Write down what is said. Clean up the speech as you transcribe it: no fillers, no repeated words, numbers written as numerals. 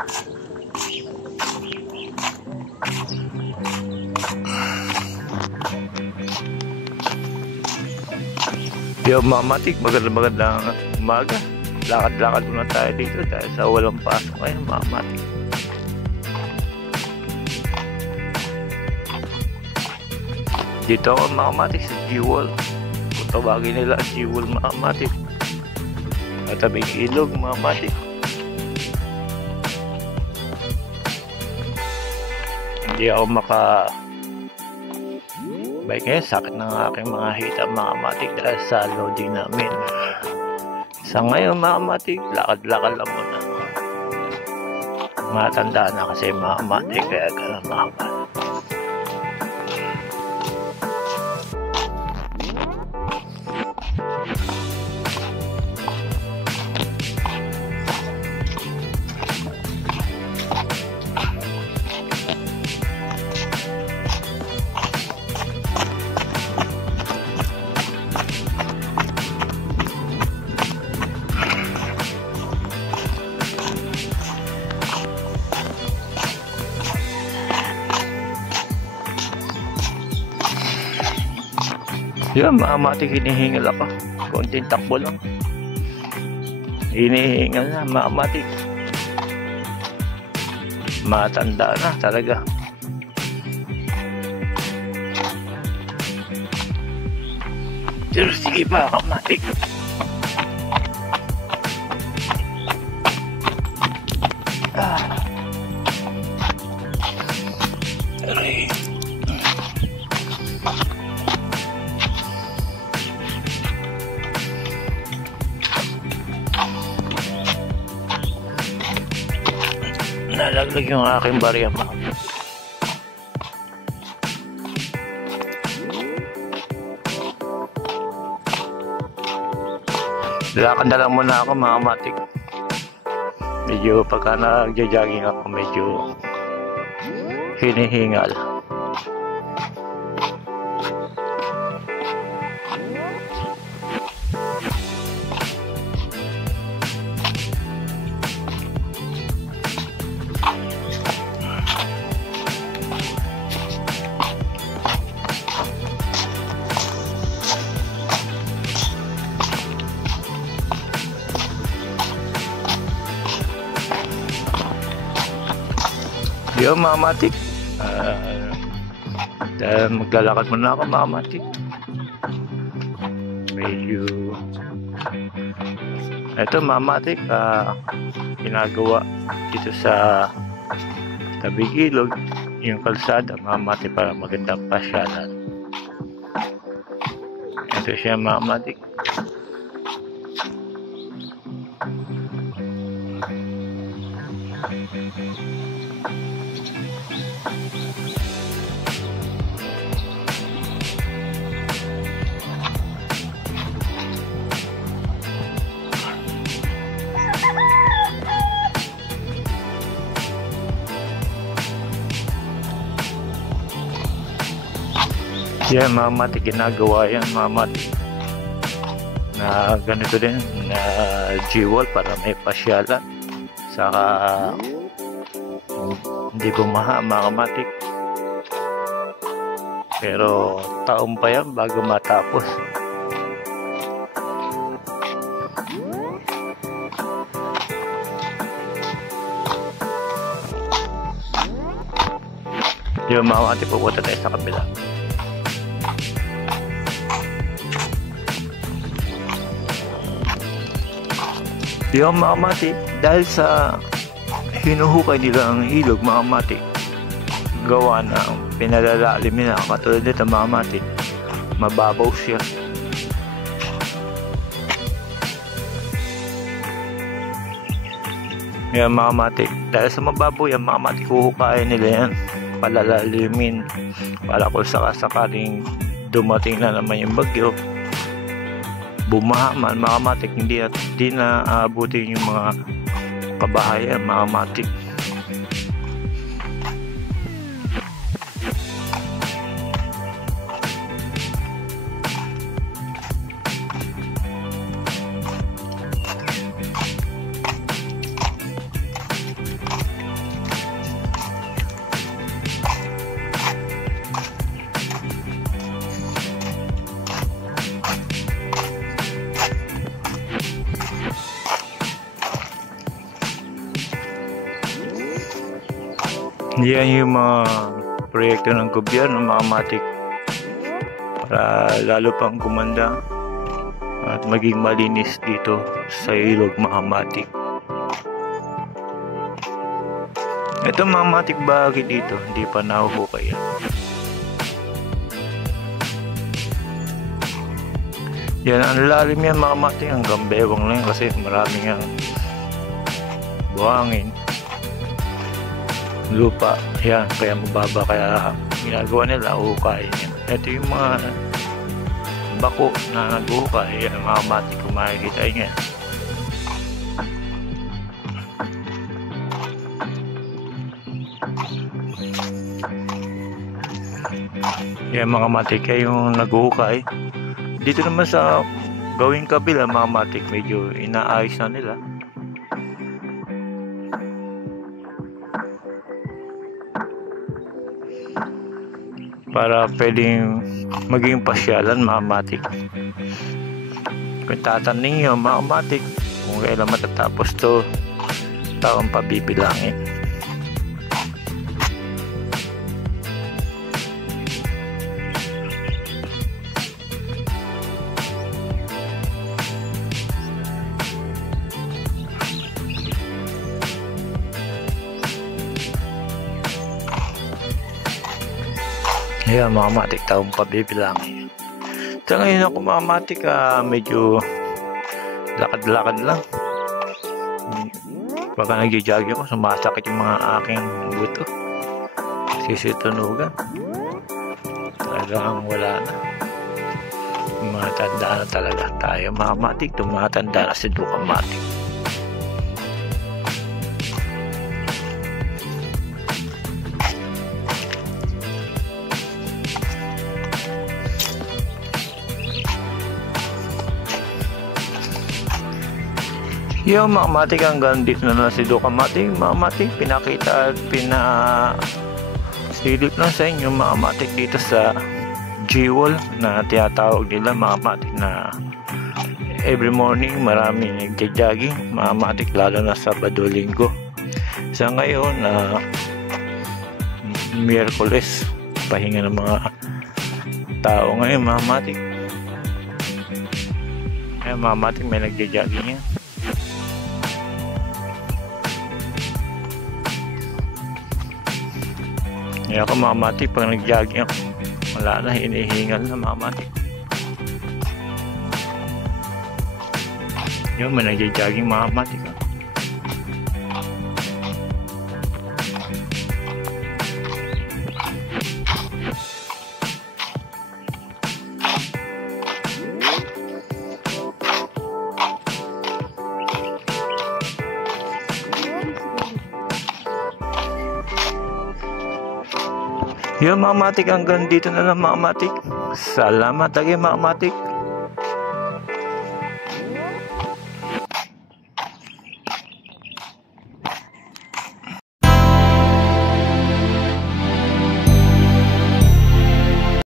Yo, Mamatik, magandang umaga. Lakad-lakad muna tayo dito dahil sa walang pasok ngayon, Mamatik. Dito ako, Mamatik, sa G-Wall. Kung tawagin nila G-Wall, Mamatik. At tabing ilog, Mamatik. Hindi ako bike ngayon, sakit ng aking mga hita, Mamatik, dahil sa loading namin. Sa ngayon, Mamatik, lakad-lakad lang muna. Matanda na kasi, Mamatik, kaya gano'n, Mamatik. Yan, Mamatik, hinihingal ako. Konting takbo lang. Hinihingal na, Mamatik. Matanda na talaga. Pero sige pa, Mamatik. Aray. Nalaglag yung aking barya, Mamatik. Lakad na lang muna ako, Mamatik. Medyo pagka nagja-jogging ako, medyo hinihingal. Yo, Mamatik. Maglalakad muna ako, Mamatik. Medyo ito, Mamatik, ginagawa dito sa tabing ilog yung kalsada, Mamatik, para magandang pasyalan. Ito siya, Mamatik. Yan, Mamatik, ginagawa yan, Mamatik, na ganito din, na G-Wall, para may pasyalan, saka hindi bumaha, Mamatik. Pero taon pa yan bago matapos. Yung, Mamatik, pupunta tayo sa kabila. Yung, Mamatik, dahil sa hinuhukay nila ang ilog, Mamatik, gawa na pinalalalim nila, katulad nito, Mamatik, mababaw siya. Yung, Mamatik, dahil sa mababaw yan, Mamatik, huhukayin nila yan, palalalimin, para kung sakasakaling dumating na naman yung bagyo, bumaha man, Mamatik, hindi na aabutin yung mga kabahayan, Mamatik. Yan yung mga proyekto ng gobyerno, mga matik, para lalo pang gumanda at maging malinis dito sa ilog, mga matik. Ito mga matik, bahagi dito hindi pa nahuhukay yan. Yan, ang lalim yan mga matik, hanggang bewang lang kasi maraming ang buhangin, lupa yan, kaya mababa, kaya ginagawa nila hukayin yan. Ito yung mga bako na naghuhukay yan mga matik, kung makikita nyo yan. Yan mga matik, kaya yung naghuhukay dito naman sa gawing kabila mga matik, medyo inaayos na nila. Para pwedeng maging pasyalan mga matik. Kung tatanungin nyo mga matik kung kailan matatapos to, taong pabibilangin. Ayan mga matik, taong pabibilangin. Sa ngayon ako mga matik, medyo lakad-lakad lang. Pagka nag-jogging ako, sumasakit yung mga aking buto, sisitunugan. Talagang wala na. Tumatanda na talaga tayo mga matik, tumatanda na si Duka Matik. Yung mga matik, hanggang dito na lang si Duka Matik. Mga matik, pinakita at pinasilip lang sa inyo mga matik dito sa G-Wall na tinatawag nila mga matik, na every morning marami nagja-jogging mga matik, lalo na Sabado, Linggo. Sa ngayon Miyerkules, pahinga ng mga tao ngayon mga matik. Ay mga matik, may nagja-jogging yan. Kaya ako mga matik, pag nag-jogging ako, wala na, hinihingal na mga matik. Yun, may nag-jogging mga matik. Yung mga matik, hanggang dito na lang mga matik. Salamat lagi mga matik.